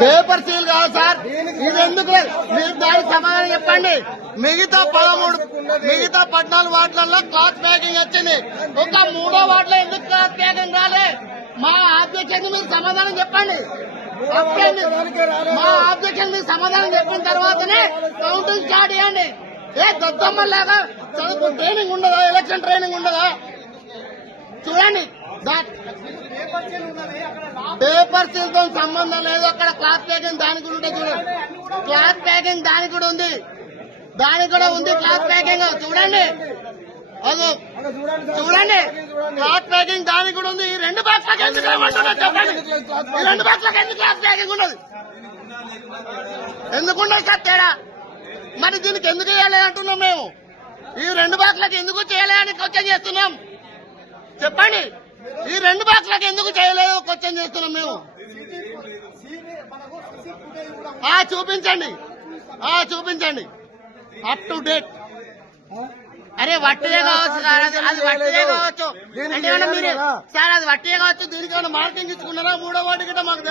Paper seal కాదు sir. ఇది ఎందుకు లేదు? మీరు దానికి సమాధానం చెప్పండి. మిగతా పదమూడు మిగతా పద్నాలుగు వార్డులలో క్లాత్ ప్యాకింగ్ వచ్చింది. ఒక మూడో వార్డులో ఎందుకు క్లాత్ ప్యాకింగ్ రాలే? మా ఆబ్జెక్షన్ మీరు సమాధానం చెప్పండి. మా మీరు సమాధానం చెప్పిన తర్వాతనే కౌంటింగ్ స్టార్ట్ చేయండి. ఏ దద్దమ్మలాగా చదువు ట్రైనింగ్ ఉండదా? ఎలక్షన్ ట్రైనింగ్ ఉండదా? చూడండి. పేపర్ సీల్ సంబంధం లేదు. అక్కడ క్లాత్ ప్యాకింగ్ దానికి కూడా ఉంటుంది చూడండి క్లాత్ ప్యాకింగ్ దానికి కూడా ఉంది. దానికి కూడా ఉంది క్లాత్ ప్యాకింగ్. చూడండి. అదో చూడండి. క్లాత్ ప్యాకింగ్ దానికి కూడా ఉంది. ఈ రెండు బాక్స్లకు ఎందుకు చెప్పండి. ఈ రెండు బాక్స్లకు ఎందుకు క్లాత్ ప్యాకింగ్ ఉండదు ఎందుకుండదు సార్ తేడా? మరి దీనికి ఎందుకు చేయాలంటున్నాం అంటున్నాం మేము? ఈ రెండు బాక్స్లకు ఎందుకు చేయలేదని క్వశ్చన్ చేస్తున్నాం? చెప్పండి. ఈ రెండు బాక్స్లకు ఎందుకు చేయలేదు? క్వశ్చన్ చేస్తున్నాం మేము. ఆ చూపించండి. ఆ చూపించండి. అప్ టు డేట్ అరే వట్టిదే కావచ్చు సార్. అది అది వట్టిదే కావచ్చు. సార్ అది వట్టిదే కావచ్చు దీనికి ఏమైనా మార్కింగ్ ఇచ్చుకున్నారా? మూడో వాటి గిట్ట మాకు